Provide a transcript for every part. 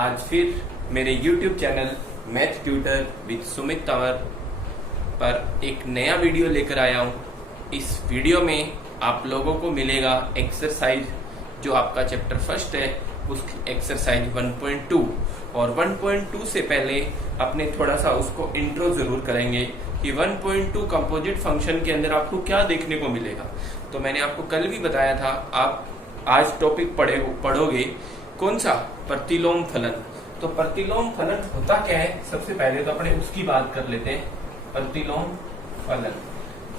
आज फिर मेरे YouTube channel math tutor with Sumit Tanwar पर एक नया वीडियो लेकर आया हूँ। इस वीडियो में आप लोगों को मिलेगा एक्सरसाइज जो आपका चैप्टर फर्स्ट है उसकी एक्सरसाइज 1.2 और 1.2 से पहले अपने थोड़ा सा उसको इंट्रो जरूर करेंगे कि 1.2 कंपोजिट फंक्शन के अंदर आपको क्या देखने को मिलेगा। तो मैंने आपको कल भी बताया था, आप आज टॉपिक पढ़ोगे कौन सा, प्रतिलोम फलन। तो प्रतिलोम फलन होता क्या है, सबसे पहले तो अपने उसकी बात कर लेते हैं, प्रतिलोम फलन।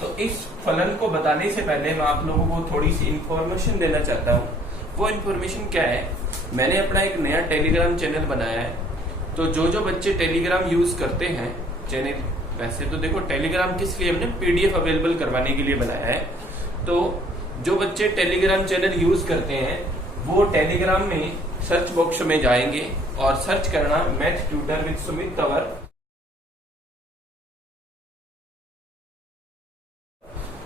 तो इस फलन को बताने से पहले मैं आप लोगों को थोड़ी सी इंफॉर्मेशन देना चाहता हूँ। वो इंफॉर्मेशन क्या है, मैंने अपना एक नया टेलीग्राम चैनल बनाया है। तो जो बच्चे टेलीग्राम यूज करते हैं चैनल, वैसे तो देखो टेलीग्राम किस लिए हमने पीडीएफ अवेलेबल करवाने के लिए बनाया है। तो जो बच्चे टेलीग्राम चैनल यूज करते हैं वो टेलीग्राम में सर्च बॉक्स में जाएंगे और सर्च करना math tutor with Sumit Tanwar.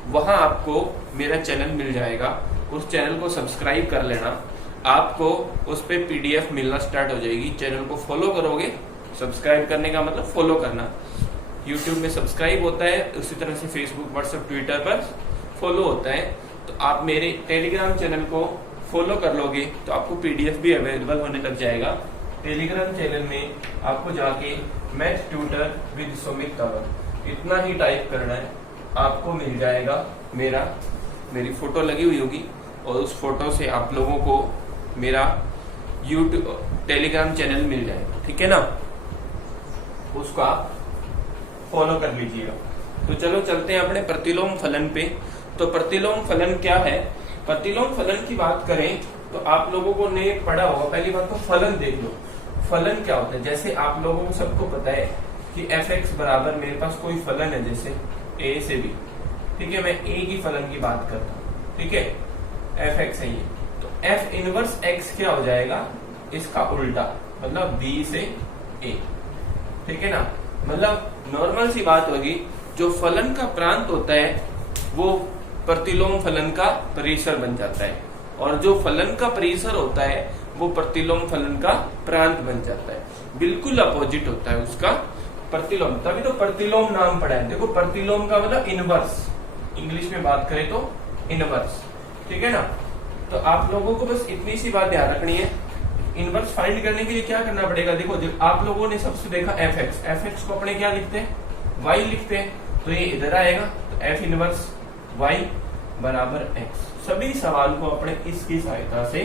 वहां आपको मेरा चैनल मिल जाएगा, उस चैनल को सब्सक्राइब कर लेना। आपको उस पे पीडीएफ मिलना स्टार्ट हो जाएगी। चैनल को फॉलो करोगे, सब्सक्राइब करने का मतलब फॉलो करना। यूट्यूब में सब्सक्राइब होता है, उसी तरह से फेसबुक, व्हाट्सएप, ट्विटर पर फॉलो होता है। तो आप मेरे टेलीग्राम चैनल को फॉलो कर लोगे तो आपको पीडीएफ भी अवेलेबल होने लग जाएगा। टेलीग्राम चैनल में आपको जाके math tutor with Sumit Tanwar इतना ही टाइप करना है, आपको मिल जाएगा। मेरी फोटो लगी हुई होगी और उस फोटो से आप लोगों को मेरा यूट्यूब टेलीग्राम चैनल मिल जाएगा, ठीक है ना। उसको आप फॉलो कर लीजिएगा। तो चलो चलते हैं अपने प्रतिलोम फलन पे। तो प्रतिलोम फलन क्या है, प्रतिलोम फलन की बात करें तो आप लोगों को ने पढ़ा होगा। पहली बात तो फलन देख लो, फलन क्या होता है। जैसे आप लोगों को सबको पता है कि f(x) बराबर मेरे पास कोई फलन है, जैसे a से b, ठीक है। मैं a की फलन की बात करता हूँ, ठीक है, f(x) है ये। तो f इनवर्स x क्या हो जाएगा, इसका उल्टा, मतलब b से a, ठीक है ना। मतलब नॉर्मल सी बात होगी, जो फलन का प्रांत होता है वो प्रतिलोम फलन का परिसर बन जाता है, और जो फलन का परिसर होता है वो प्रतिलोम फलन का प्रांत बन जाता है। बिल्कुल अपोजिट होता है उसका प्रतिलोम, तभी तो प्रतिलोम नाम पड़ा है। देखो प्रतिलोम का मतलब इनवर्स, इंग्लिश में बात करें तो इनवर्स, ठीक है ना। तो आप लोगों को बस इतनी सी बात ध्यान रखनी है। इनवर्स फाइंड करने के लिए क्या करना पड़ेगा, देखो आप लोगों ने सबसे देखा f(x) को अपने क्या लिखते हैं, y लिखते हैं। तो ये इधर आएगा, तो f इनवर्स y बराबर x। सभी सवाल को अपने इसकी सहायता से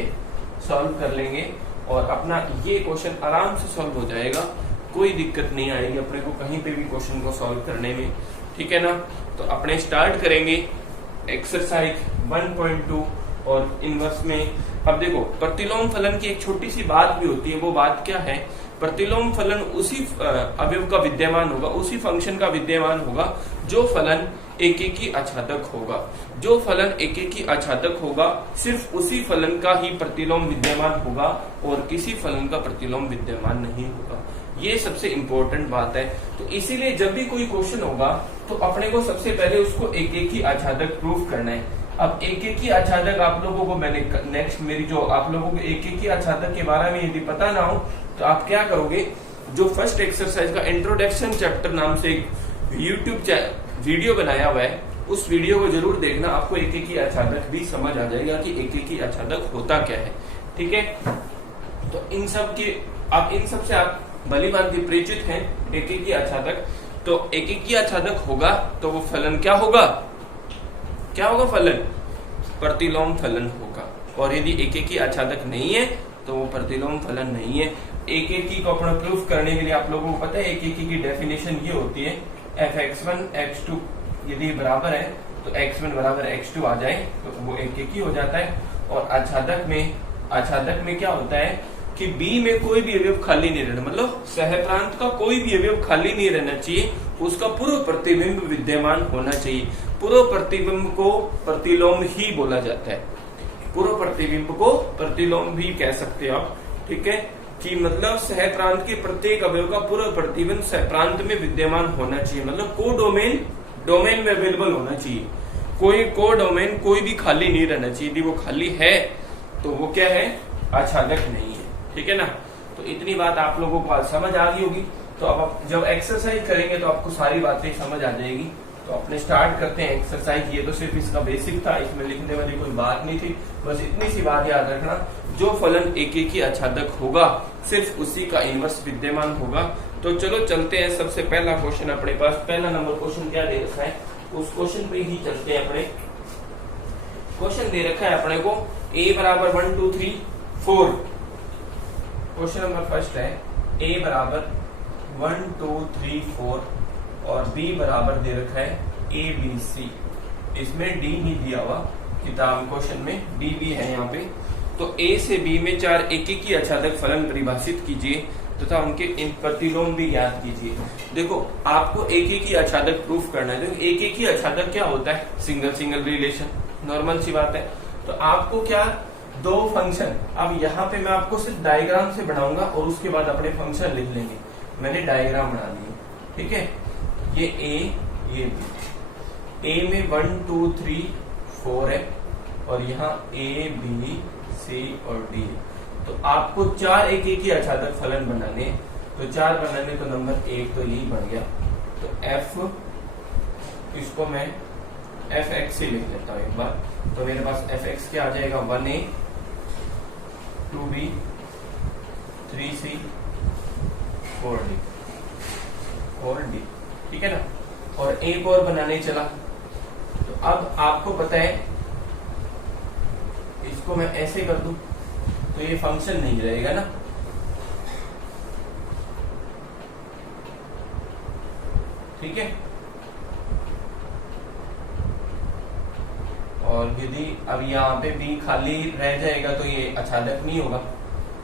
सॉल्व कर लेंगे और अपना ये क्वेश्चन आराम से सॉल्व हो जाएगा। कोई दिक्कत नहीं आएगी अपने को कहीं पे भी क्वेश्चन को सॉल्व करने में, ठीक है ना। तो अपने स्टार्ट करेंगे एक्सरसाइज 1.2 और इनवर्स में। अब देखो प्रतिलोम फलन की एक छोटी सी बात भी होती है। वो बात क्या है, प्रतिलोम फलन उसी अवयव का विद्यमान होगा, उसी फंक्शन का विद्यमान होगा जो फलन एकेकी आच्छादक होगा। जो फलन एकेकी आच्छादक होगा सिर्फ उसी फलन का ही प्रतिलोम विद्यमान होगा और किसी फलन का प्रतिलोम विद्यमान नहीं होगा। ये सबसे इंपॉर्टेंट बात है। तो इसीलिए जब भी कोई क्वेश्चन होगा तो अपने को सबसे पहले उसको एकेकी आच्छादक प्रूफ करना है। अब एकेकी आच्छादक आप लोगों को मैंने नेक्स्ट मेरी जो आप लोगों को एकेकी आच्छादक के बारे में यदि पता ना हो तो आप क्या करोगे, जो फर्स्ट एक्सरसाइज का इंट्रोडक्शन चैप्टर नाम से यूट्यूब वीडियो बनाया हुआ है, उस वीडियो को जरूर देखना। आपको एकेकी आच्छादक भी समझ आ जाएगा कि एकेकी आच्छादक होता क्या है, ठीक है। तो इन सब से आप भली भांति परिचित हैं एकेकी आच्छादक। तो एकेकी आच्छादक होगा तो वो फलन क्या होगा, क्या होगा फलन, प्रतिलोम फलन होगा। और यदि एकेकी आच्छादक नहीं है तो वो प्रतिलोम फलन नहीं है। एकेकी को अपना प्रूफ करने के लिए आप लोगों को पता है एकेकी की डेफिनेशन ये होती है, f(x1) x2 यदि बराबर है तो x1 बराबर x2 आ जाए तो वो एकेकी हो जाता है। और आच्छादक में क्या होता है कि B में कोई भी अवयव खाली नहीं रहना, मतलब सहप्रांत का कोई भी अवयव खाली नहीं रहना चाहिए, उसका पूर्व प्रतिबिंब विद्यमान होना चाहिए। पूर्व प्रतिबिंब को प्रतिलोम ही बोला जाता है, पूर्व प्रतिबिंब को प्रतिलोम भी कह सकते हो आप, ठीक है। कि मतलब सहप्रांत के प्रत्येक अवयव का पूर्व प्रतिबिंब सहप्रांत में विद्यमान होना चाहिए, मतलब डोमेन में अवेलेबल होना चाहिए। कोई डोमेन कोई भी खाली नहीं रहना चाहिए। यदि वो खाली है तो वो क्या है, आच्छादक नहीं है, ठीक है ना। तो इतनी बात आप लोगों को आज समझ आ गई होगी। तो अब आप जब एक्सरसाइज करेंगे तो आपको सारी बातें समझ आ जाएगी। तो अपने स्टार्ट करते हैं एक्सरसाइज। ये तो सिर्फ इसका बेसिक था, इसमें लिखने वाली कोई बात नहीं थी, बस इतनी सी बात याद रखना, जो फलन एक एक ही आच्छादक होगा सिर्फ उसी का इनवर्स विद्यमान होगा। तो चलो चलते हैं, सबसे पहला क्वेश्चन अपने पास, पहला नंबर क्वेश्चन क्या दे रखा है उस क्वेश्चन पे ही चलते हैं। अपने क्वेश्चन दे रखा है अपने को a बराबर 1 2 3 4। क्वेश्चन नंबर फर्स्ट है a बराबर 1 2 3 4 और b बराबर दे रखा है a b c। इसमें d नहीं दिया हुआ किताब क्वेश्चन में, d भी है यहाँ पे। तो a से b में 4 एक एक ही आच्छादक फलन परिभाषित कीजिए तथा उनके इन प्रतिलोम भी ज्ञात कीजिए। देखो आपको एक एक ही आच्छादक प्रूफ करना है। देखो एक एक ही आच्छादक क्या होता है, सिंगल सिंगल रिलेशन, नॉर्मल सी बात है। तो आपको क्या, दो फंक्शन, अब यहाँ पे मैं आपको सिर्फ डायग्राम से बनाऊंगा और उसके बाद अपने फंक्शन लिख लेंगे। मैंने डायग्राम बना दिए, ठीक है। ये a ये b, a में 1 2 3 4 है और यहाँ a b c और d है। तो आपको 4 एक एक ही आच्छादक फलन बनाने, तो 4 बनाने तो नंबर 1 तो यही बन गया। तो f, इसको मैं fx से लिख लेता हूं एक बार। तो मेरे पास fx क्या आ जाएगा, 1a 2b 3c 4d 4d, ठीक है ना। और एक और बनाने चला, तो अब आपको पता है इसको मैं ऐसे कर दूं तो ये फंक्शन नहीं रहेगा ना, ठीक है। और यदि अब यहाँ पे भी खाली रह जाएगा तो ये आच्छादक नहीं होगा,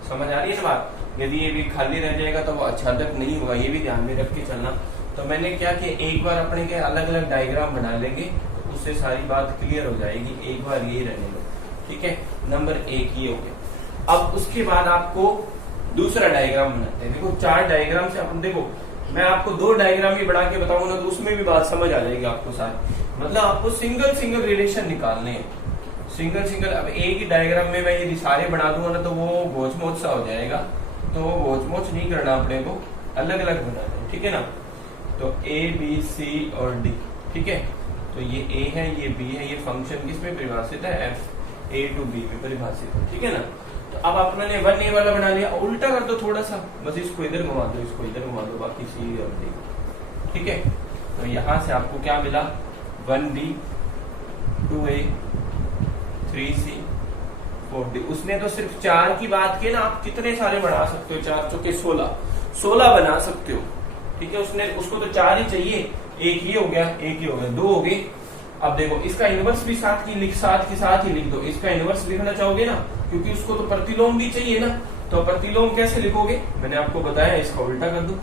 समझ आ रही है ना बात। यदि ये भी खाली रह जाएगा तो वो आच्छादक नहीं होगा, ये भी ध्यान में रख के चलना। तो मैंने क्या किया, एक बार अपने के अलग अलग डायग्राम बना लेंगे तो उससे सारी बात क्लियर हो जाएगी। एक बार यही रहने दो, ठीक है। नंबर 1 ये हो गया। अब उसके बाद आपको दूसरा डायग्राम बनाते हैं। देखो 4 डायग्राम से अपन, देखो मैं आपको 2 डायग्राम भी बना के बताऊंगा तो उसमें भी बात समझ आ जाएगी आपको सारी। मतलब आपको सिंगल सिंगल रिलेशन निकालने हैं, सिंगल सिंगल। अब एक ही डायग्राम में मैं यदि सारे बना दूंगा ना तो वो गोचमोच सा हो जाएगा, तो वो गोचमोच नहीं करना अपने को, अलग अलग बनाना है, ठीक है ना। तो a b c और d, ठीक है। तो ये a है ये b है, ये फंक्शन किसमें परिभाषित है, f, a to b में परिभाषित है, ठीक है ना। तो अब आपने 1a वाला बना लिया, उल्टा कर दो थोड़ा सा, बस इसको इधर घुमा दो, इसको इधर घुमा दो, बाकी c और d, ठीक है। तो यहां से आपको क्या मिला, 1b 2a 3c 4d। उसने तो सिर्फ 4 की बात की ना, आप कितने सारे बना सकते हो, 4 चौके 16 बना सकते हो, ठीक है। उसको तो 4 ही चाहिए, एक ही हो गया, एक ही हो गया, 2 हो गए। अब देखो इसका इनवर्स भी साथ के साथ ही लिख दो। इसका इनवर्स लिखना चाहोगे ना, क्योंकि उसको तो प्रतिलोम भी चाहिए ना। तो प्रतिलोम कैसे लिखोगे, मैंने आपको बताया, इसका उल्टा कर दो,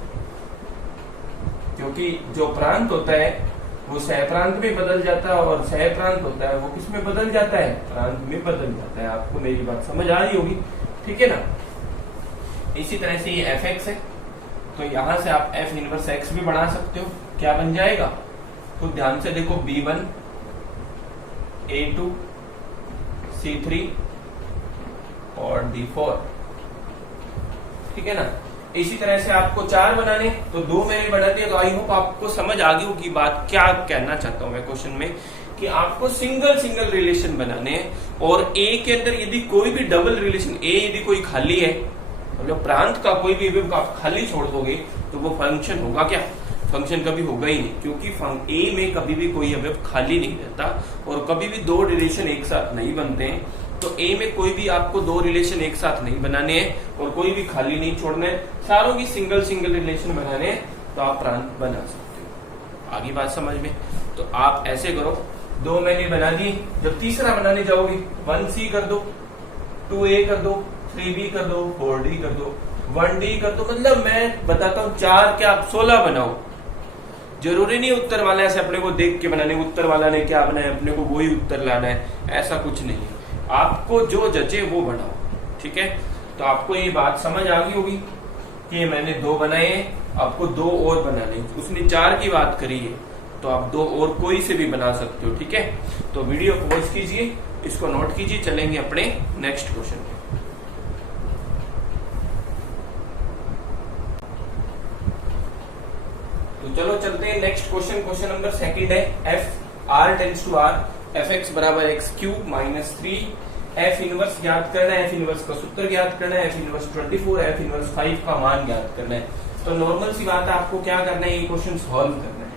क्योंकि जो प्रांत होता है वो सहप्रांत में बदल जाता है और सहप्रांत होता है वो किस में बदल जाता है, प्रांत में बदल जाता है। आपको मेरी बात समझ आ रही होगी, ठीक है ना। इसी तरह से ये fx है, तो यहां से आप f इनवर्स x भी बना सकते हो। क्या बन जाएगा, तो ध्यान से देखो, b1 a2 c3 और d4, ठीक है ना। इसी तरह से आपको 4 बनाने, तो 2 मैंने बना दिया। तो आई होप आपको समझ आ गई होगी बात क्या कहना चाहता हूं मैं क्वेश्चन में, कि आपको सिंगल सिंगल रिलेशन बनाने हैं और a के अंदर यदि कोई भी डबल रिलेशन, a यदि कोई खाली है, मतलब प्रांत का कोई भी आप खाली छोड़ दोगे तो वो फंक्शन होगा क्या, फंक्शन कभी होगा ही नहीं, क्योंकि a में कभी भी कोई अवयव खाली नहीं रहता और कभी भी 2 रिलेशन एक साथ नहीं बनते हैं। तो a में कोई भी आपको 2 रिलेशन एक साथ नहीं बनाने हैं और कोई भी खाली नहीं छोड़ना है, सारों की सिंगल सिंगल रिलेशन बनाने हैं, तो आप प्रांत बना सकते हो। आगे बात समझ में, तो आप ऐसे करो, 2 मैंने बना दिए। जब तीसरा बनाने जाओगे 1c कर दो, 2a कर दो, 3b कर दो, 4d कर दो, 1d कर दो। मतलब मैं बताता हूँ 4 क्या आप 16 बनाओ, जरूरी नहीं उत्तर वाला ऐसे अपने को देख के बनाने, उत्तर वाला ने क्या बनाया अपने को वही उत्तर लाना है, ऐसा कुछ नहीं है। आपको जो जचे वो बनाओ, ठीक है। तो आपको ये बात समझ आ गई होगी कि मैंने 2 बनाए, आपको 2 और बनाने, उसने 4 की बात करी है तो आप 2 और कोई से भी बना सकते हो, ठीक है। तो वीडियो पॉज कीजिए, इसको नोट कीजिए, चलेंगे अपने नेक्स्ट क्वेश्चन पे। तो चलो चलते हैं next question. Question number second है F R tends to R F x बराबर X cube minus 3 F inverse ज्ञात करना है, एफ इनवर्स का सूत्र ज्ञात करना है, एफ इनवर्स 24 एफ इनवर्स 5 का मान ज्ञात करना है। तो नॉर्मल सी बात है, आपको क्या करना है, ये क्वेश्चन सॉल्व करना है।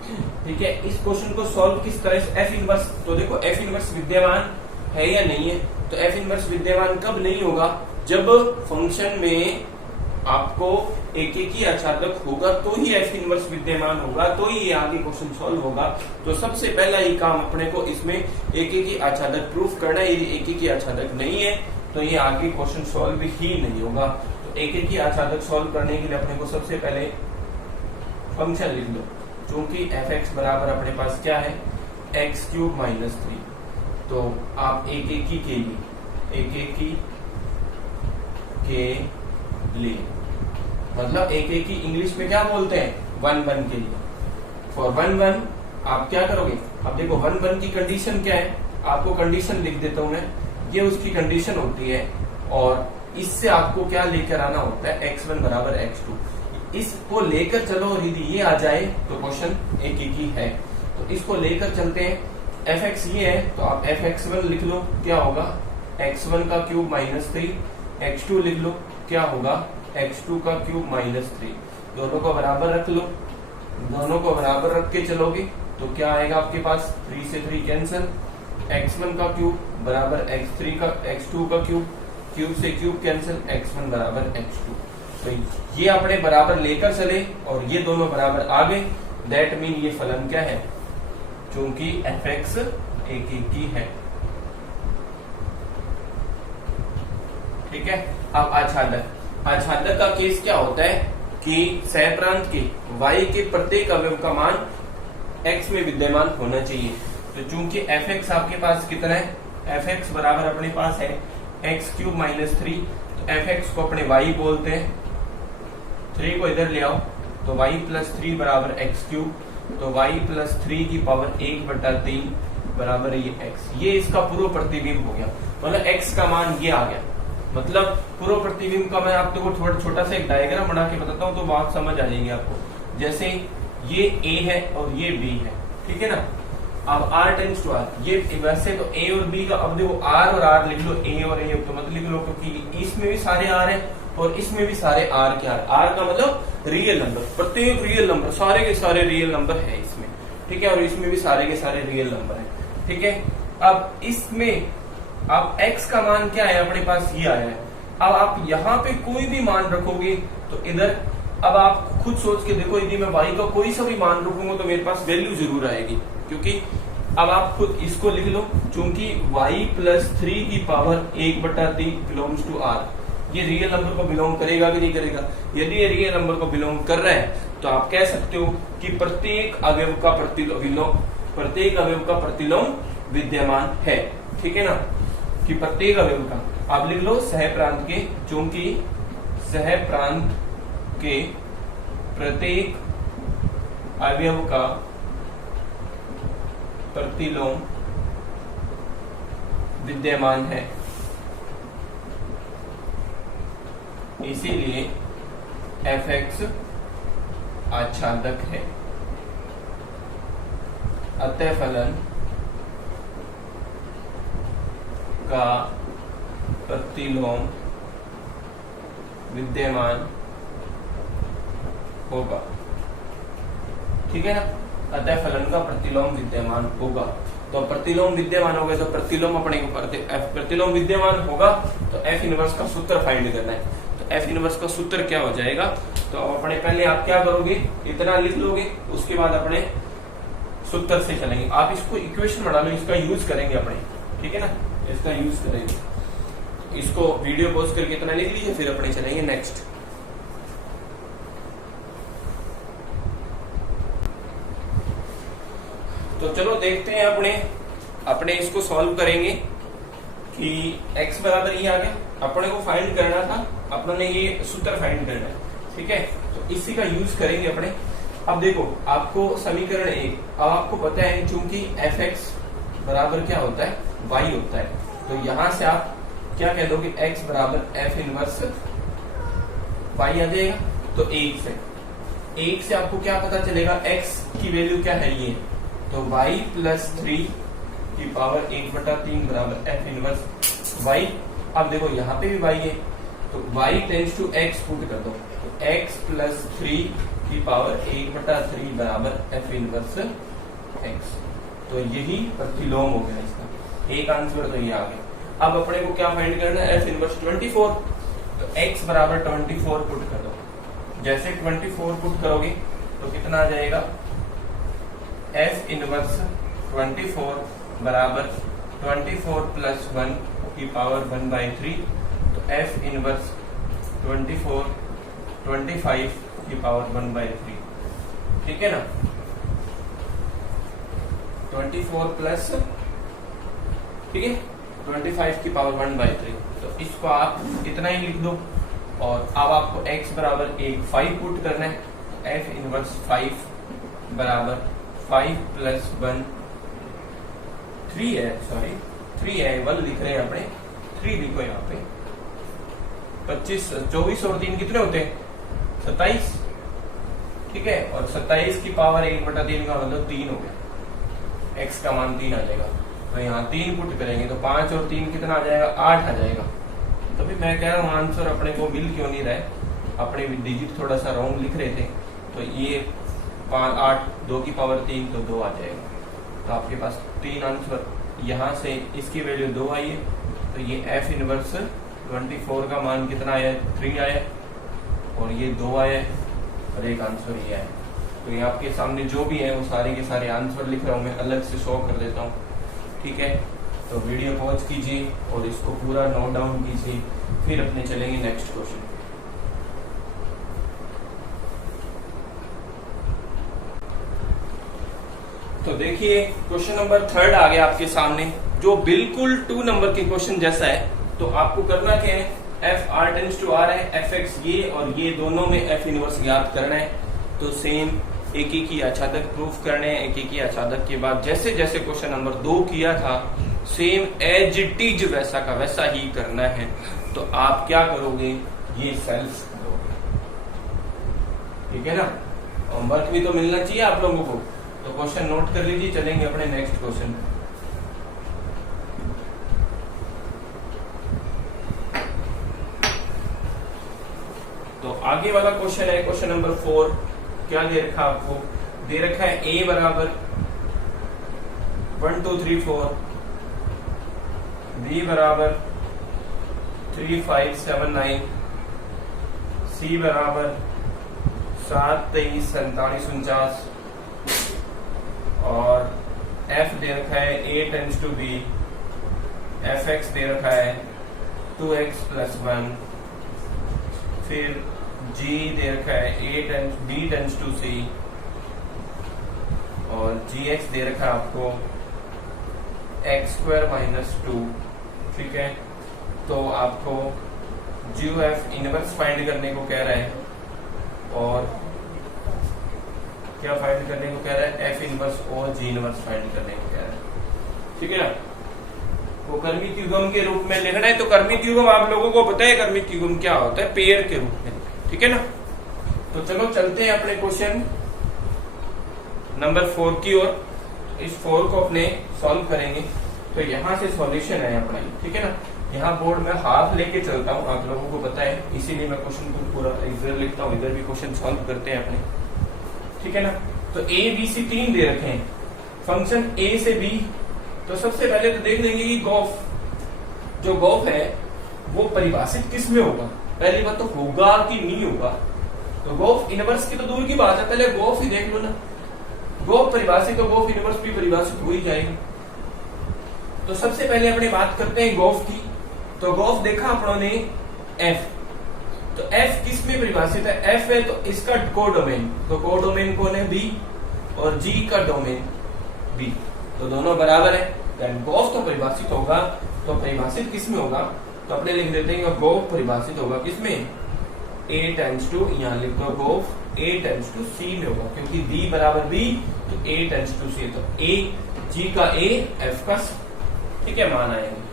ठीक है, इस क्वेश्चन को सॉल्व किस तरह से, एफ इनवर्स, तो देखो एफ इनवर्स विद्यमान है या नहीं है, तो एफ इनवर्स विद्यमान कब नहीं होगा, जब फंक्शन में आपको एक ही आच्छादक होगा तो ही एफ इनवर्स विद्यमान होगा, तो ही ये आगे क्वेश्चन सॉल्व होगा। तो सबसे पहला ही काम अपने को इसमें एक ही आच्छादक प्रूफ करना है, यदि एक ही आच्छादक नहीं है तो ये आगे क्वेश्चन सॉल्व ही नहीं होगा। तो एक ही आच्छादक सॉल्व करने के लिए अपने को सबसे पहले फंक्शन लिख लो, क्योंकि एफ एक्स बराबर अपने पास क्या है, एक्स क्यूब माइनस 3। तो आप एक ही के लिए मतलब एक ही इंग्लिश में क्या बोलते हैं, 1 1 के लिए। फॉर 1 1 आप क्या करोगे, अब देखो 1 1 की कंडीशन क्या है, आपको कंडीशन लिख देता हूं मैं, ये उसकी कंडीशन होती है और इससे आपको क्या लेकर आना होता है, x1 बराबर x2। इसको लेकर चलो और यदि ये आ जाए तो क्वेश्चन एक ही है। तो इसको लेकर चलते हैं, fx ये है तो आप fx1 लिख लो, क्या होगा x1 का क्यूब माइनस 3, x2 लिख लो, क्या होगा x2 का क्यूब माइनस 3। दोनों को बराबर रख लो, दोनों को बराबर रख के चलोगे तो क्या आएगा आपके पास, 3 से 3 कैंसिल, x1 का क्यूब बराबर x2 का क्यूब से क्यूब कैंसिल, x1 बराबर x2। तो ये अपने बराबर लेकर चले और ये दोनों बराबर आ गए, दैट मीन ये फलन क्या है, क्योंकि fx एक ही है। ठीक है, अब आच्छादक का केस क्या होता है कि सहप्रांत के y के प्रत्येक अवयव का मान x में विद्यमान होना चाहिए। तो चूंकि fx आपके पास कितना है, fx बराबर अपने पास है x क्यूब माइनस 3, तो fx को अपने y बोलते हैं, 3 को इधर ले आओ तो y प्लस 3 बराबर x क्यूब, तो y प्लस 3 की पावर 1/3 बराबर ये x। ये इसका पूर्व प्रतिबिंब हो गया, मतलब x का मान ये आ गया। मतलब पूर्व प्रतिबिंब का मैं आपको थोड़ा छोटा सा एक डायग्राम बना के बताता हूँ तो बात समझ आ जाएगी आपको। जैसे ये a है और ये b है, ठीक है ना। अब r टेंड्स टू r, ये वैसे तो a और b का, अब देखो r और r लिख लो, a और a तो मत लिख लो, क्योंकि इसमें भी सारे r है और इसमें भी सारे r के r का मतलब रियल नंबर, प्रत्येक रियल नंबर, सारे के सारे रियल नंबर है इसमें, ठीक है, और इसमें भी सारे के सारे रियल नंबर है, ठीक है। अब इसमें अब x का मान क्या है, अपने पास ये आया है। अब आप यहाँ पे कोई भी मान रखोगे तो इधर, अब आप खुद सोच के देखो, यदि मैं y का कोई सा भी मान रखूंगा तो मेरे पास वैल्यू जरूर आएगी, क्योंकि अब आप खुद इसको लिख लो, चूंकि y प्लस 3 की पावर 1/3 बिलोंग्स टू r, ये रियल नंबर को बिलोंग करेगा कि नहीं करेगा। यदि ये रियल नंबर को बिलोंग कर रहा है तो आप कह सकते हो कि प्रत्येक अवयव का प्रतिलोम विद्यमान है, ठीक है ना, कि प्रत्येक अवयव का। आप लिख लो सहप्रांत के, चूंकि सहप्रांत के प्रत्येक अवयव का प्रतिलोम विद्यमान है, इसीलिए fx आच्छादक है। अतः फलन का प्रतिलोम विद्यमान होगा, ठीक है ना। अतः फलन का प्रतिलोम विद्यमान होगा, तो प्रतिलोम विद्यमान होगा, तो प्रतिलोम अपने प्रतिलोम विद्यमान होगा तो एफ इनवर्स का सूत्र फाइंड करना है। तो एफ इनवर्स का सूत्र क्या हो जाएगा, तो अपने पहले आप क्या करोगे, इतना लिख लोगे, उसके बाद अपने सूत्र से चलेंगे। आप इसको इक्वेशन बना लो, इसका यूज करेंगे अपने, ठीक है ना, इसका यूज करेंगे। इसको वीडियो पॉज करके इतना लिख लीजिए, फिर अपने चलेंगे नेक्स्ट। तो चलो देखते हैं, अपने इसको सॉल्व करेंगे कि x बराबर ये आ गया, अपने को फाइंड करना था, अपने ये सूत्र फाइंड करना है, ठीक है। तो इसी का यूज करेंगे अपने। अब देखो, आपको समीकरण 1, अब आपको पता है चूंकि fx बराबर क्या होता है, y होता है, तो यहां से आप क्या कह दोगे, x बराबर f इनवर्स y आ जाएगा, तो 1 से एक से आपको क्या पता चलेगा, x की वैल्यू क्या है ये, तो y प्लस 3 की पावर 1/3 बराबर f इनवर्स y। अब देखो यहाँ पे भी y है, तो y tends to x put कर दो, तो x प्लस 3 की पावर 1/3 बराबर f इनवर्स x। तो यही प्रतिलोम हो गया इसका, एक आंसर तो ये आ गया। अब अपने को क्या फाइंड करना है, f इनवर्स 24, तो x बराबर 24 पुट कर दो। जैसे 24 पुट करोगे तो कितना आ जाएगा, f इनवर्स 24 बराबर 24 प्लस 1 की पावर 1/3, तो f इनवर्स 25 की पावर 1/3, ठीक है ना। 24 प्लस, ठीक है, 25 की पावर 1/3, तो इसको आप इतना ही लिख दो। और अब आपको x बराबर 5 पुट करना है, तो f इनवर्स 5 बराबर 5 प्लस 1 3 है, सॉरी 3 है, 1 लिख रहे हैं अपने, 3 लिखो यहाँ पे। 24 और 3 कितने होते हैं, 27, ठीक है। और 27 की पावर 1/3 का मतलब 3 हो गया, x का मान 3 आ जाएगा। तो यहाँ 3 पुट करेंगे तो 5 और 3 कितना आ जाएगा, 8 आ जाएगा। तो भी मैं कह रहा हूँ आंसर अपने को मिल क्यों नहीं रहा है, अपने डिजिट थोड़ा सा रॉन्ग लिख रहे थे। तो ये 5 8 2 की पावर 3 तो 2 आ जाएगा। तो आपके पास 3 आंसर, यहाँ से इसकी वैल्यू 2 आई है, तो ये f इनवर्स 24 का मान कितना आया, 3 आया, और ये 2 आया, और एक आंसर ये आया। तो ये आपके सामने जो भी है वो सारे के सारे आंसर लिख रहा हूँ, मैं अलग से शो कर देता हूँ, ठीक है। तो वीडियो पॉज कीजिए और इसको पूरा नोट डाउन कीजिए, फिर अपने चलेंगे नेक्स्ट क्वेश्चन। तो देखिए क्वेश्चन नंबर 3 आ गया आपके सामने, जो बिल्कुल 2 नंबर के क्वेश्चन जैसा है। तो आपको करना क्या है, f r tends to r है, fx ये और ये दोनों में f इनवर्स ज्ञात करना है। तो सेम एक ही की आच्छादक प्रूफ करने हैं, एक ही की आच्छादक के बाद जैसे जैसे क्वेश्चन नंबर 2 किया था सेम एज इट इज वैसा का वैसा ही करना है। तो आप क्या करोगे, ये सेल्स करोगे, ठीक है ना। होमवर्क भी तो मिलना चाहिए आप लोगों को। तो क्वेश्चन नोट कर लीजिए, चलेंगे अपने नेक्स्ट क्वेश्चन। तो आगे वाला क्वेश्चन है क्वेश्चन नंबर 4। क्या दे रखा आपको, दे रखा है a बराबर 1 2 3 4, b बराबर 3 5 7 9, c बराबर 7 23 47 49, और f दे रखा है a tends to b, fx दे रखा है 2x प्लस 1, फिर g दे रखा है b टेंस टू c, और gx दे रखा है आपको x² - 2, ठीक है। तो आपको GOF इनवर्स फाइंड करने को कह रहा है, और क्या फाइंड करने को कह रहा है, f इनवर्स और g इनवर्स फाइंड करने को कह रहा है, ठीक है ना। वो कर्मित युग्म के रूप में लिखना है। तो कर्मित युग्म आप लोगों को पता है कर्मित युग्म क्या होता है, पेयर के रूप में, ठीक है ना। तो चलो चलते हैं अपने क्वेश्चन नंबर 4 की ओर। इस 4 को अपने सॉल्व करेंगे। तो यहाँ से सॉल्यूशन है अपना, ठीक है ना। यहाँ बोर्ड में हाफ लेके चलता हूँ, आप लोगों को पता है, इसीलिए मैं क्वेश्चन को पूरा इधर लिखता हूँ, इधर भी क्वेश्चन सॉल्व करते हैं अपने, ठीक है ना। तो a b c 3 दे रखे हैं, फंक्शन a से b। तो सबसे पहले तो देख लेंगे कि गॉफ, जो गॉफ है वो परिभाषित किस में होगा। पहली बात तो होगा कि नहीं होगा। तो गॉफ इनवर्स की तो दूर की बात है, पहले गॉफ ही देख लो ना। गॉफ परिभाषित, तो गॉफ इनवर्स भी परिभाषित हो ही जाएगी। तो सबसे पहले अपने बात करते हैं गॉफ की। तो गॉफ देखा अपनों ने f, तो f किस में परिभाषित है, f है तो इसका कोडोमेन, तो कोडोमेन कौन है, b, और g का डोमेन b, तो दोनों बराबर है। गॉफ तो परिभाषित होगा, तो परिभाषित किस में होगा, तो अपने लिख देते हैं गॉफ परिभाषित होगा किसमें, a टेंस टू, यहाँ लिख दो g of a tends to c में होगा, क्योंकि b बराबर b, तो a टेंस टू c, तो a g का a f का c, ठीक है, मान आएंगे।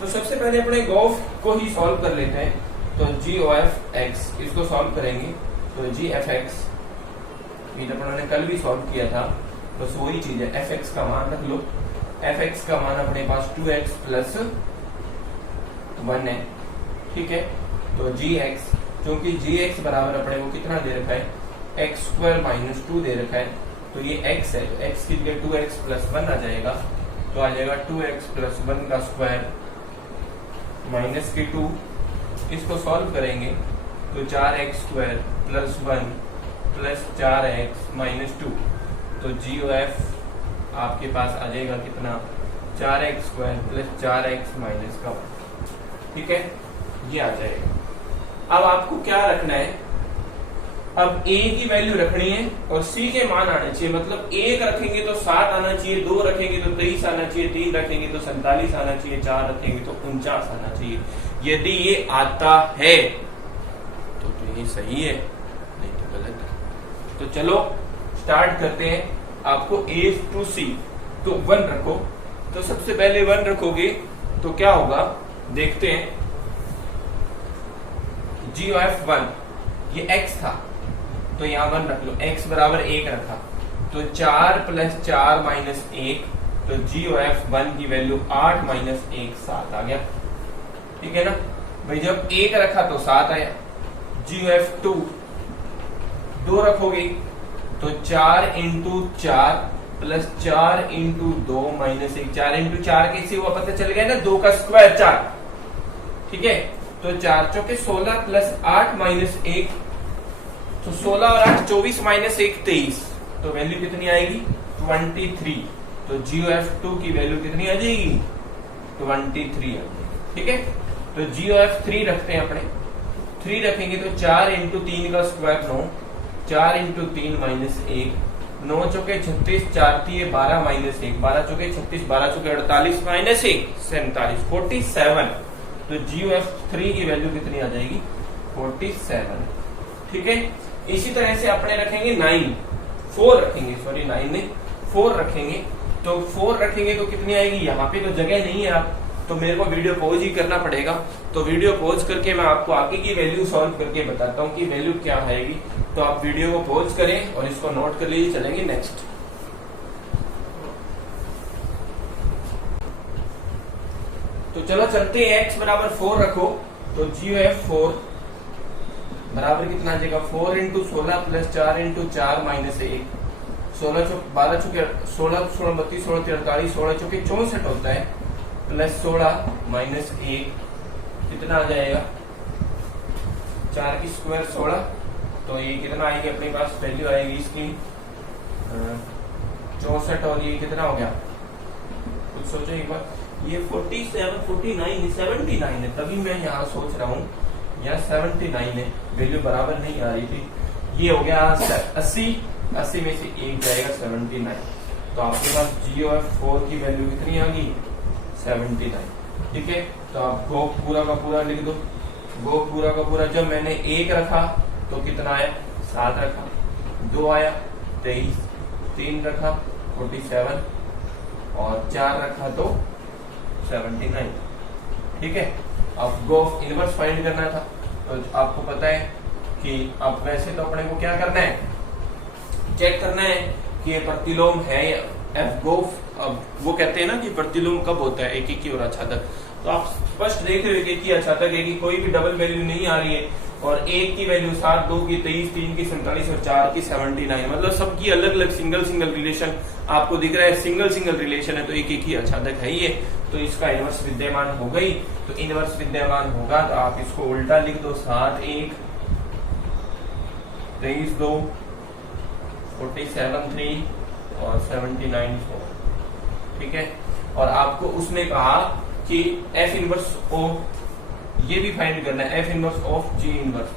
तो सबसे पहले अपने गॉफ को ही सॉल्व कर लेते हैं। तो g of x इसको सॉल्व करेंगे, तो g f x ये जब उन्होंने कल भी सॉल्व किया था, बस वही चीज है। एफ एक्स का मान रख लो, एफ एक्स का मान अपने पास 2x प्लस 1 है, ठीक है। तो जी एक्स, क्योंकि जी एक्स बराबर अपने को कितना दे रखा है, एक्स स्क्वायर माइनस 2 दे रखा है, तो ये x है, तो x की जगह 2x प्लस 1 आ जाएगा, तो आ जाएगा 2x प्लस 1 का स्क्वायर माइनस के 2। इसको सॉल्व करेंगे तो 4x square plus 1 plus 4x minus 2, तो जी ओ एफ आपके पास आ जाएगा कितना, 4x square plus 4x minus का 1, ठीक है, ये आ जाएगा। अब आपको क्या रखना है, अब a की वैल्यू रखनी है और c के मान आने चाहिए। मतलब 1 रखेंगे तो 7 आना चाहिए, 2 रखेंगे तो 23 आना चाहिए, 3 रखेंगे तो 47 आना चाहिए, 4 रखेंगे तो 49 आना चाहिए। यदि ये आता है तो ये सही है, नहीं तो गलत है। तो चलो स्टार्ट करते हैं। आपको a to c, तो 1 रखो, तो सबसे पहले 1 रखोगे तो क्या होगा देखते हैं। जी ऑफ 1 ये x था, तो यहां 1 रख लो, x बराबर 1 रखा, तो 4 प्लस 4 माइनस 1, तो जी ऑफ 1 की वैल्यू 8 माइनस 1 7 आ गया, ठीक है ना भाई। जब 1 रखा तो 7 आया। जी ऑफ 2 2 रखोगे तो 4 into 4 plus 4 into 2 minus 1, 4 into 4 कैसे हुआ पता चल गया ना, 2 का स्क्वायर 4, ठीक है। तो 4 चौके 16 प्लस 8 माइनस 1, तो 16 और 8 24 माइनस 1 23, तो वैल्यू कितनी आएगी 23। तो जी ऑफ 2 की वैल्यू कितनी आ जाएगी 23 आ जाएगी, ठीक है। तो जी ऑफ 3 रखते हैं अपने, 3 रखेंगे तो 4 इंटू 3 का स्क्वायर 9, 4 इंटू 3 माइनस 1, 9 चौके 36, 4 3 12 माइनस 1, 12 चौके 36, 12 चौके 48 माइनस 1 47, 47। तो जी ऑफ 3 की वैल्यू कितनी आ जाएगी 47, ठीक है। इसी तरह से अपने रखेंगे 4 रखेंगे, सॉरी 9 नहीं 4 रखेंगे, तो 4 रखेंगे तो कितनी आएगी, यहाँ पे तो जगह नहीं है आप, तो मेरे को वीडियो पॉज ही करना पड़ेगा। तो वीडियो पॉज करके मैं आपको आगे की वैल्यू सॉल्व करके बताता हूँ कि वैल्यू क्या आएगी। तो आप वीडियो को पॉज करें और इसको नोट कर लीजिए, चलेंगे नेक्स्ट। तो चलो चलते हैं, x बराबर 4 रखो, तो जी ऑफ 4 बराबर कितना आ जाएगा 4 इंटू 16 प्लस 4 इंटू 4 माइनस 1, 16 चौक 12 चौके 16 16 32 16 43 16 चौके 64 होता है, प्लस 16 माइनस 1 कितना आ जाएगा 4 की स्क्वायर 16, तो ये कितना आएगी अपने पास वैल्यू आएगी इसकी 64, और ये कितना हो गया कुछ सोचो एक बार, ये 47 49 79 है, तभी मैं यहाँ सोच रहा हूँ यहाँ 79 है, वैल्यू बराबर नहीं आ रही थी। ये हो गया 80 में से 1 जाएगा 79, तो आपके पास जी ऑफ 4 की वैल्यू कितनी आ गई 79, ठीक है। तो आप गो पूरा का पूरा लिख दो, गो पूरा का पूरा। जब मैंने 1 रखा तो कितना आया 7 रखा, 2 आया 23, 3 रखा 47, और 4 रखा तो 79, ठीक है। अब गो इनवर्स फाइंड करना था, तो आपको पता है कि अब वैसे तो अपने को क्या करना है, चेक करना है कि ये प्रतिलोम है या एफ गोफ। अब वो कहते हैं ना कि प्रतिलोम कब होता है, एक की और आच्छादक। तो आप स्पष्ट देख रहे हो एक की आच्छादक है कि कोई भी डबल वैल्यू नहीं आ रही है, और 1 की वैल्यू 7, 2 की 23, 3 की 47 और 4 की 79, मतलब सबकी अलग अलग सिंगल सिंगल रिलेशन आपको दिख रहा है, सिंगल सिंगल रिलेशन है, तो एक ही आच्छादक है ये, तो इसका इनवर्स विद्यमान हो गई। तो इनवर्स विद्यमान होगा तो आप इसको उल्टा लिख दो, 7 1 23 2 47 3 और 79 4, ठीक है। और आपको उसने कहा कि एफ इनवर्स ऑफ ये भी फाइंड करना है, F inverse of ji inverse,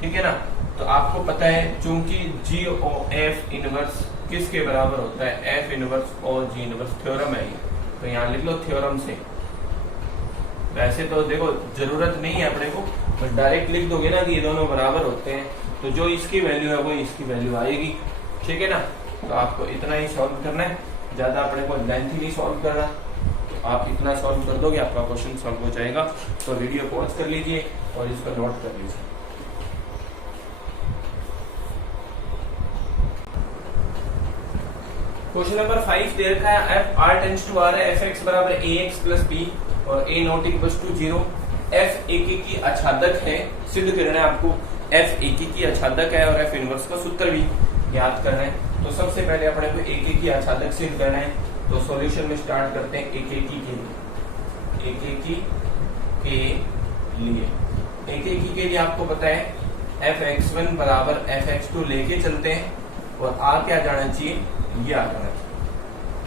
ठीक है ना। तो आपको पता है चूंकि जी ओ एफ इनवर्स किसके बराबर होता है, एफ इनवर्स और जी इनवर्स, थ्योरम है ये, तो यहाँ लिख लो थ्योरम से। वैसे तो देखो जरूरत नहीं है अपने को, बस डायरेक्ट लिख दोगे ना कि ये दोनों बराबर होते हैं, तो जो इसकी वैल्यू है वो इसकी वैल्यू आएगी, ठीक है ना। तो आपको इतना ही सॉल्व करना है, ज्यादा अपने को लेंथ ही नहीं सॉल्व करना, तो आप इतना सॉल्व कर दोगे आपका क्वेश्चन सॉल्व हो जाएगा। तो वीडियो पॉज कर लीजिए और इसको नोट कर लीजिए। क्वेश्चन नंबर 5 दे रखा है F R tends to r है, एफ एक्स बराबर ए एक्स प्लस बी और ए नॉट इक्वल टू 0। एफ एक की आच्छादक है, सिद्ध करना है आपको एफ एक की आच्छादक है और एफ इनवर्स का सूत्र भी याद करना है। तो सबसे पहले अपने को एक की आच्छादक सिद्ध करना है, तो सॉल्यूशन में स्टार्ट करते हैं एक के लिए। एक के लिए आपको पता है एफ एक्स वन बराबर एफ एक्स टू लेके चलते हैं और आ क्या जाना चाहिए, ये आ जाना चाहिए,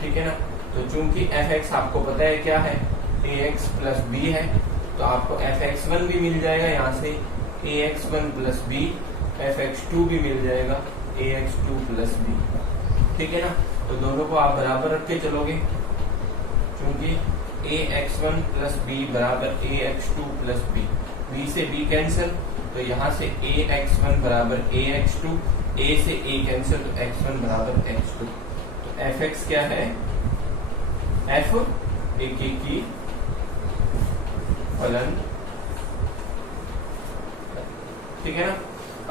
ठीक है ना। तो चूंकि एफ एक्स आपको पता है क्या है, ए एक्स प्लस बी है, तो आपको एफ एक्स वन भी मिल जाएगा यहाँ से A X one plus B, F X two भी मिल जाएगा A X two plus B, ठीक है ना। तो दोनों को आप बराबर रख के चलोगे, चूंकि A X one plus B बराबर ए X two plus B, B से बी कैंसिल, तो यहाँ से ए एक्स वन बराबर ए एक्स टू, ए से ए कैंसिल, तो एक्स वन बराबर एक्स टू। तो एफ एक्स क्या है, एफ एक की फलन, ठीक है ना।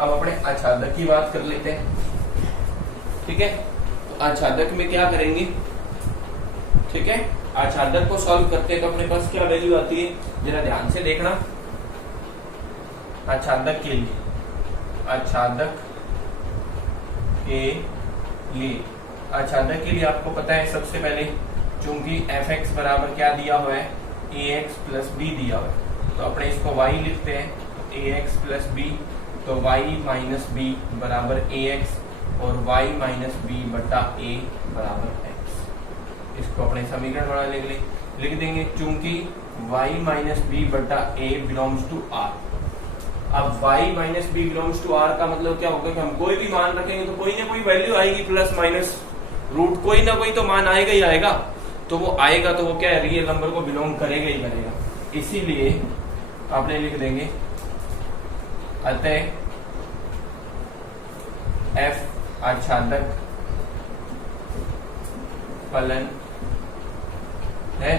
अब अपने आच्छादक की बात कर लेते हैं, ठीक है। तो आच्छादक में क्या करेंगे, ठीक है, आच्छादक को सॉल्व करते हैं तो अपने पास क्या वैल्यू आती है, जरा ध्यान से देखना। आच्छादक के लिए, आच्छादक के लिए, आच्छादक के लिए आपको पता है सबसे पहले चूंकि एफ एक्स बराबर क्या दिया हुआ है, ए एक्स प्लस बी दिया हुआ है, तो अपने इसको y लिखते हैं, तो ए एक्स प्लस बी, तो y माइनस बी बराबर ए एक्स और y माइनस बी बटा ए बराबर एक्स। इसको अपने समीकरण वाला लिख देंगे, चूंकि y माइनस बी बटा ए बिलोंग्स टू आर। अब y minus b belongs to r का मतलब क्या होगा कि हम कोई भी मान रखेंगे तो कोई ना कोई वैल्यू आएगी, प्लस माइनस रूट कोई ना कोई तो मान आएगा ही आएगा, तो वो आएगा तो वो क्या है, रियल नंबर को बिलोंग करेगा ही करेगा। इसीलिए आपने लिख देंगे अतः एफ आच्छादक फलन है,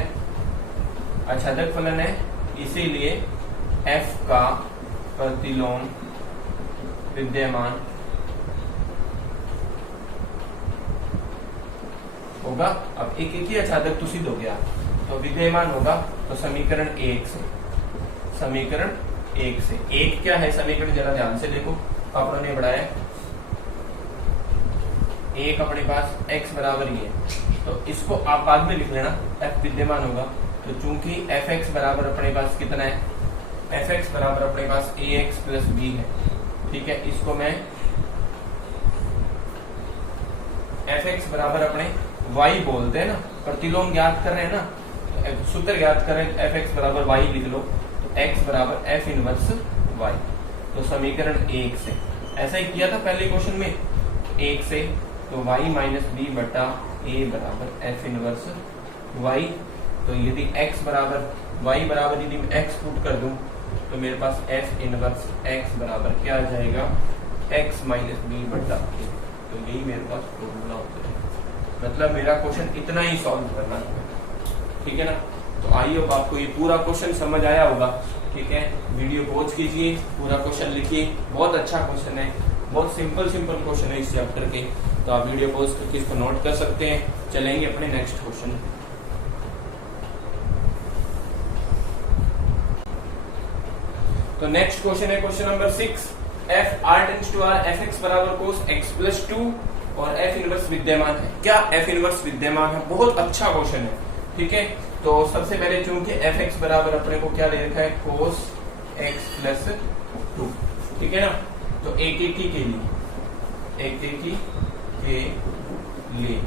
आच्छादक फलन है, इसीलिए एफ का प्रतिलोम विद्यमान होगा। अब एक ही आच्छादक तो सिद्ध हो गया, तो विद्यमान होगा, तो समीकरण एक से, समीकरण एक से, एक क्या है समीकरण जरा ध्यान से देखो, अपनों ने बढ़ाया एक अपने पास x बराबर ही है, तो इसको आप बाद में लिख लेना, f विद्यमान होगा। तो चूंकि एफ एक्स बराबर अपने पास कितना है, एफ एक्स बराबर अपने पास ए एक्स प्लस बी है, ठीक है। इसको मैं एफ एक्स बराबर अपने y बोलते हैं ना, प्रतिलोम ज्ञात कर रहे हैं ना, सूत्र ज्ञात कर रहे हैं, एफ एक्स बराबर y लिख लो, तो x बराबर एफ इनवर्स y। तो समीकरण एक से ऐसा ही किया था पहले क्वेश्चन में, एक से, तो y माइनस बी बटा ए बराबर एफ इनवर्स y। तो यदि x बराबर y बराबर यदि मैं x पुट कर दूं तो मेरे पास f इनवर्स x बराबर क्या आ जाएगा, x माइनस बी बटा ए। तो यही मेरे पास फॉर्मूला होता है, मतलब मेरा क्वेश्चन इतना ही सॉल्व करना है, ठीक है ना। तो आई होप आपको ये पूरा क्वेश्चन समझ आया होगा, ठीक है। वीडियो पॉज कीजिए, पूरा क्वेश्चन लिखिए, बहुत अच्छा क्वेश्चन है, बहुत सिंपल क्वेश्चन है इस चैप्टर के, तो आप वीडियो पॉज करके इसको नोट कर सकते हैं। चलेंगे अपने नेक्स्ट क्वेश्चन। तो नेक्स्ट क्वेश्चन है question number 6, f are tends to are, F x बराबर कोस एक्स प्लस 2 और एफ इनवर्स विद्यमान है। क्या एफ इनवर्स विद्यमान है, बहुत अच्छा क्वेश्चन है, ठीक है। तो सबसे पहले चूंकि एफ एक्स बराबर अपने को क्या ले रखा है, कोस एक्स प्लस 2, ठीक है ना। तो एक के लिए,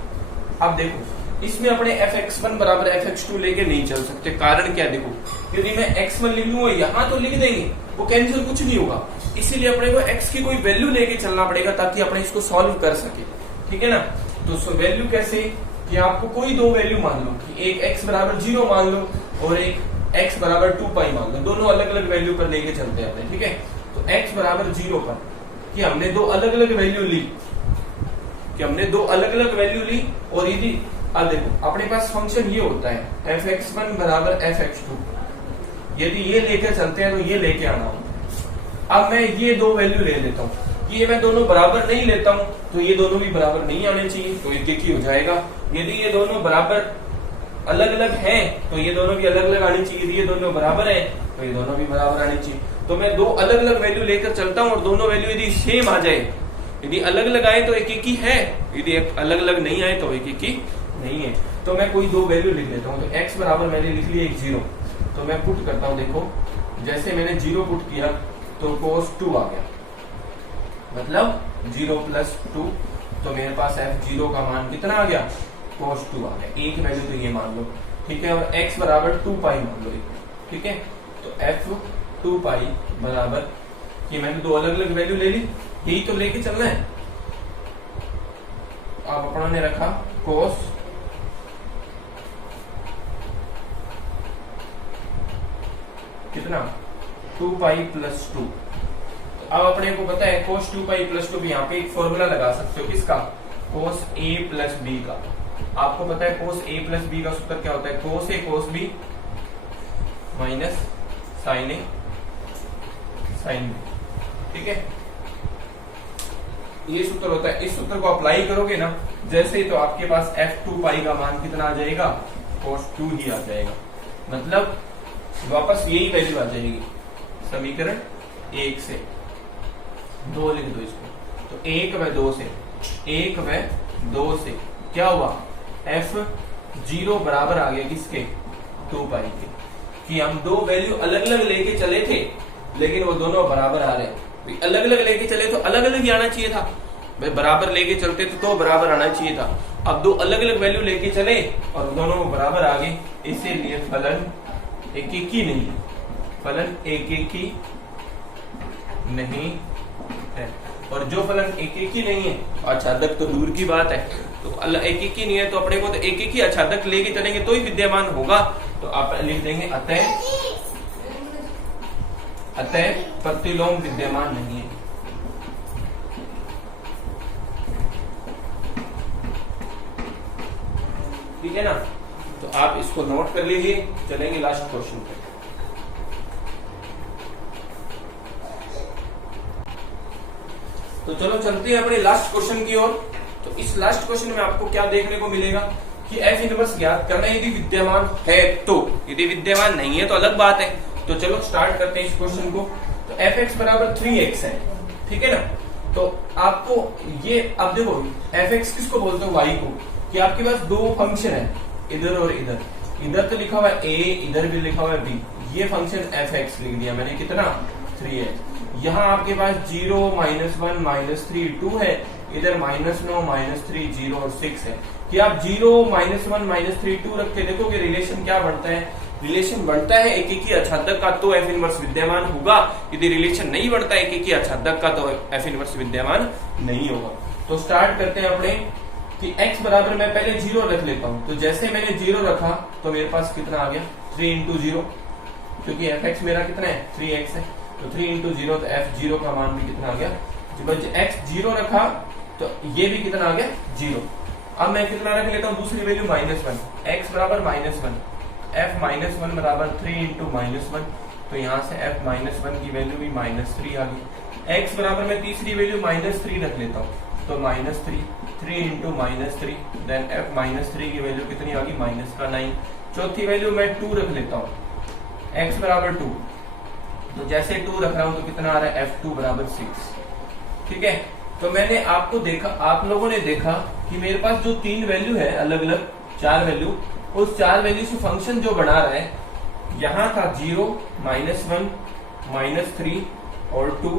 अब देखो इसमें अपने fx1 बराबर fx2 लेके नहीं चल सकते, कारण क्या, देखो यदि मैं x1 लिख लूंगा यहाँ तो लिख देंगे, वो कैंसिल कुछ नहीं होगा, इसीलिए अपने को x की कोई वैल्यू लेके चलना पड़ेगा ताकि अपने इसको सॉल्व कर सके, ठीक है ना। तो वैल्यू कैसे कि आपको कोई दो वैल्यू मान लो, कि एक x बराबर 0 मान लो और एक x बराबर 2 पाई मान लो, दोनों अलग अलग वैल्यू पर लेके चलते हैं अपने, ठीक है। तो x बराबर 0 पर कि हमने दो अलग अलग वैल्यू ली, ली और यदि अब देखो अपने पास फंक्शन ये होता है fx1 बराबर fx2, यदि ये लेकर चलते हैं तो ये लेके आना हो। अब मैं ये दो वैल्यू ले लेता हूँ, कि ये मैं दोनों बराबर नहीं लेता हूं तो ये दोनों भी बराबर नहीं आने चाहिए, तो एक ही हो जाएगा। यदि ये दोनों बराबर अलग अलग हैं तो ये दोनों भी अलग अलग आनी चाहिए, यदि ये दोनों बराबर हैं तो ये दोनों भी बराबर आनी चाहिए। तो मैं दो अलग अलग वैल्यू लेकर चलता हूं और दोनों वैल्यू यदि सेम आ जाए, यदि अलग अलग आए तो एक एक ही है, यदि अलग अलग नहीं आए तो एक एक ही नहीं है। तो मैं कोई दो वैल्यू लिख लेता हूँ। तो x बराबर मैंने लिख लिया 0, तो मैं पुट करता हूँ। देखो जैसे मैंने 0 पुट किया तो cos 2 आ गया, मतलब 0 प्लस 2, तो मेरे पास f0 का मान कितना आ गया, cos 2 आ गया। एक वैल्यू तो ये मान लो, ठीक है। और x बराबर 2 पाई मान लो, ठीक है। तो f2 पाई बराबर, ये मैंने दो अलग अलग वैल्यू ले ली, यही तो लेके चलना है। अब अपना ने रखा cos कितना 2 पाई प्लस 2। अब अपने को पता है cos 2 पाई प्लस 2 भी यहाँ पे एक फॉर्मूला लगा सकते हो, किसका, cos a प्लस b का। आपको पता है cos a प्लस b का सूत्र क्या होता है, cos a cos b minus sin a sin b, ठीक है। ये सूत्र होता है। इस सूत्र को अप्लाई करोगे ना जैसे, तो आपके पास f2 पाई का मान कितना आ जाएगा, cos 2 ही आ जाएगा, मतलब वापस यही वैल्यू आ जाएगी। समीकरण 1 से 2 लिख दो इसको, तो 1 व 2 से, 1 व 2 से क्या हुआ, f0 बराबर आ गया किसके, 2 पाई के। कि हम दो वैल्यू अलग अलग लेके चले थे लेकिन वो दोनों बराबर आ रहे। अलग अलग लेके चले तो अलग अलग ही आना चाहिए था, भाई बराबर लेके चलते तो बराबर आना चाहिए था। अब दो अलग अलग वैल्यू लेके चले और दोनों बराबर आ गए, इसीलिए फलन एक एक ही नहीं है, फलन एक एक ही नहीं है। और जो फलन एक एक ही नहीं है, आच्छादक तो दूर की बात है, तो एक एक ही नहीं है तो अपने को तो एक एक ही आच्छादक लेके चलेंगे तो ही विद्यमान होगा। तो आप लिख देंगे अतः प्रतिलोम विद्यमान नहीं है। ठीक है ना, तो आप इसको नोट कर लीजिए। चलेंगे लास्ट क्वेश्चन पे। तो चलो चलते हैं अपने लास्ट क्वेश्चन की ओर। तो इस लास्ट क्वेश्चन में आपको क्या देखने को मिलेगा कि f इनवर्स ज्ञात करना यदि विद्यमान है तो, यदि विद्यमान नहीं है तो अलग बात है। तो चलो स्टार्ट करते हैं इस क्वेश्चन को। तो fx बराबर 3x है, ठीक है ना। तो आपको ये, अब देखो fx किसको बोलते हो, y को, कि आपके पास दो फंक्शन है, इधर और इधर। इधर तो लिखा हुआ है a, इधर भी लिखा हुआ है b। ये फंक्शन fx लिख दिया मैंने, कितना 3x। यहाँ आपके पास 0, -1, -3, 2 है, इधर -9, -3, 0 और 6 है। कि आप 0, -1, -3, 2 रख के देखोगे रिलेशन क्या बनता है, रिलेशन बढ़ता है एक एक ही आच्छादक का तो f इनवर्स विद्यमान होगा। यदि रिलेशन नहीं बढ़ता है एक एक ही आच्छादक का तो f इनवर्स विद्यमान नहीं होगा। तो स्टार्ट करते हैं अपने कि x बराबर मैं पहले 0 रख लेता हूं। तो जैसे मैंने 0 रखा तो मेरे पास कितना आ गया, 3 × 0, क्योंकि fx मेरा कितना है 3x है। तो 3 × 0 तो f0 का मान भी कितना आ गया, जब x 0 रखा तो ये भी कितना आ गया 0। अब मैं कितना रख लेता हूँ दूसरी वैल्यू -1, x बराबर -1, f -1 बराबर 3 × -1, तो यहाँ से f -1 की वैल्यू भी -3 आ गई। x बराबर मैं तीसरी वैल्यू -3 रख लेता हूँ, तो -3, 3 × -3, देन f -3 की वैल्यू कितनी आ गई, -9। चौथी वैल्यू मैं 2 रख लेता हूँ, x बराबर 2, तो जैसे 2 रख रहा हूँ तो कितना आ रहा है, f2 बराबर 6, ठीक है। तो मैंने आपको देखा, आप लोगों ने देखा कि मेरे पास जो 3 वैल्यू है, अलग अलग 4 वैल्यू, उस 4 वैल्यू से फंक्शन जो बना रहा है, यहाँ था 0, -1, -3 और 2,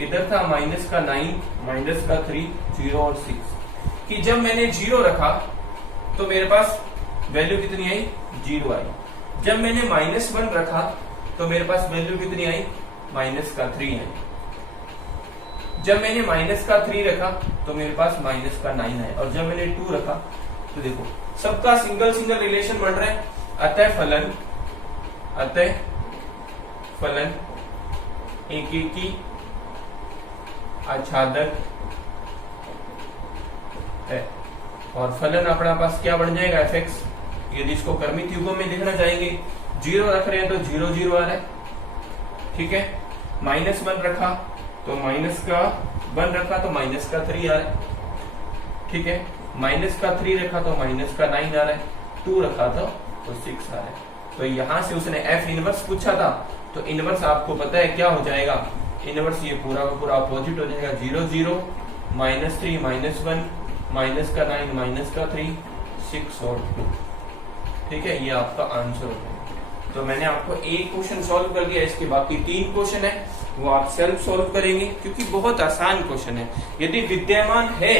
इधर था -9, -3, 0 और 6। कि जब मैंने 0 रखा तो मेरे पास वैल्यू कितनी आई, 0 आई। जब मैंने -1 रखा तो मेरे पास वैल्यू कितनी आई, -3 आई। जब मैंने -3 रखा तो मेरे पास -9 है। और जब मैंने 2 रखा तो देखो सबका सिंगल सिंगल रिलेशन बन रहा है। अतः फलन एक एक ही आच्छादक है। और फलन अपना पास क्या बन जाएगा, fx। यदि इसको क्रमित युग्म में लिखना चाहेंगे, 0 रख रहे हैं तो 0, 0 आ रहा है, ठीक है। -1 रखा तो माइनस का 1 रखा तो माइनस का 3 आ रहा है, ठीक है, माइनस का 3 रखा तो माइनस का 9 आ रहा है, 2 रखा तो 6 आ रहा है। तो यहां से उसने एफ इनवर्स पूछा था, तो इनवर्स आपको पता है क्या हो जाएगा, इनवर्स ये पूरा का पूरा अपोजिट हो जाएगा, 0 0 -3 -1 माइनस का 9 माइनस का 3 6 और 2, ठीक है, ये आपका आंसर हो जाएगा। तो मैंने आपको एक क्वेश्चन सॉल्व कर दिया, इसके बाकी 3 क्वेश्चन है वो आप सेल्फ सॉल्व करेंगे, क्योंकि बहुत आसान क्वेश्चन है। यदि विद्यमान है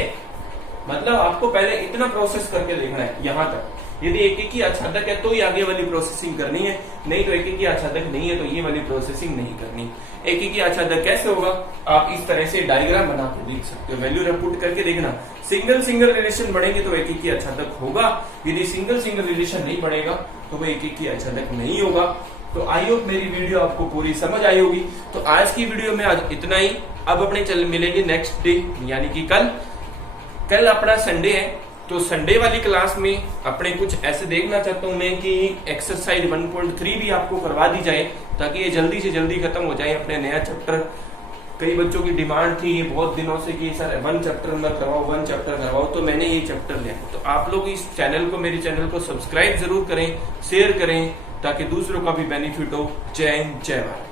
मतलब आपको पहले इतना प्रोसेस करके देखना है यहां तक, यदि एक ही आच्छादक है तो ही आगे वाली प्रोसेसिंग करनी है, नहीं तो एक ही आच्छादक नहीं है तो ये वाली प्रोसेसिंग नहीं करनी। एक ही आच्छादक कैसे होगा, आप इस तरह से डायग्राम बना के देख सकते हो, वैल्यू रिपोर्ट करके देखना, सिंगल सिंगल रिलेशन बढ़ेंगे तो एक ही आच्छादक होगा, यदि सिंगल सिंगल रिलेशन नहीं बढ़ेगा तो वो एक ही आच्छादक नहीं होगा। तो आई होप मेरी वीडियो आपको पूरी समझ आई होगी। तो आज की वीडियो में आज इतना ही, अब अपने चल मिलेंगे नेक्स्ट डे यानी कि कल अपना संडे है, तो संडे वाली क्लास में अपने कुछ ऐसे देखना चाहता हूं मैं कि एक्सरसाइज 1.3 भी आपको करवा दी जाए, ताकि ये जल्दी से जल्दी खत्म हो जाए अपने नया चैप्टर। कई बच्चों की डिमांड थी ये बहुत दिनों से कि सर 1 चैप्टर मत करवाओ, 1 चैप्टर करवाओ, तो मैंने ये चैप्टर लिया। तो आप लोग इस चैनल को, मेरे चैनल को सब्सक्राइब जरूर करें, शेयर करें, ताकि दूसरों का भी बेनिफिट हो। जय हिंद, जय भारत।